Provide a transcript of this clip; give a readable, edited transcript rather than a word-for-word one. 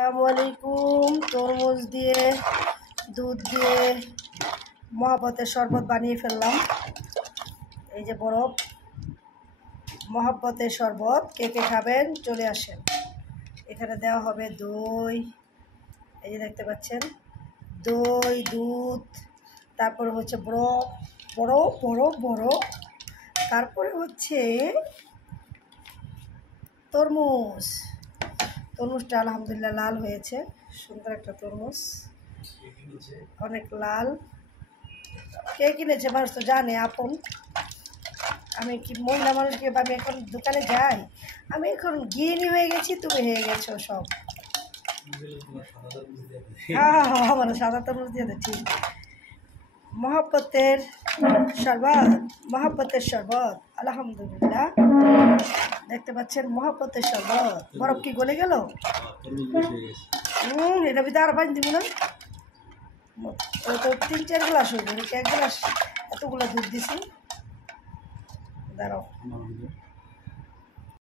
আসসালামাইকুম। তরমুজ দিয়ে দুধ দিয়ে মহাব্বতের শরবত বানিয়ে ফেললাম। এই যে বরফ, মহাব্বতের শরবত। কে কে খাবেন চলে আসেন। এখানে দেওয়া হবে দই, এই যে দেখতে পাচ্ছেন, দই, দুধ, তারপরে হচ্ছে বরফ, বরফ বরফ বরফ, তারপরে হচ্ছে তরমুজ। তরমুজটা আলহামদুলিল্লাহ লাল হয়েছে, সুন্দর একটা তরমুজ, অনেক লাল। কে কিনেছে মানুষ তো জানে আপন। আমি কি মহিলা মানুষকে আমি এখন দোকানে যাই? আমি এখন গৃহিণী হয়ে গেছি, তুমি হয়ে গেছো সব। হ্যাঁ হ্যাঁ, আমার সাদা তরমুজ দিয়ে ঠিক। মহাব্বতের শরবত, মহাব্বতের শরবত আলহামদুলিল্লাহ। দেখতে পাচ্ছেন মহাব্বতের শরবত। বরফ কি গলে গেল? এটা ভিতরে আর পানি দিব না, ওই তো 3-4 গ্লাস হইবে, 1 গ্লাস এতগুলো দুধ দিছি। দাঁড়াও।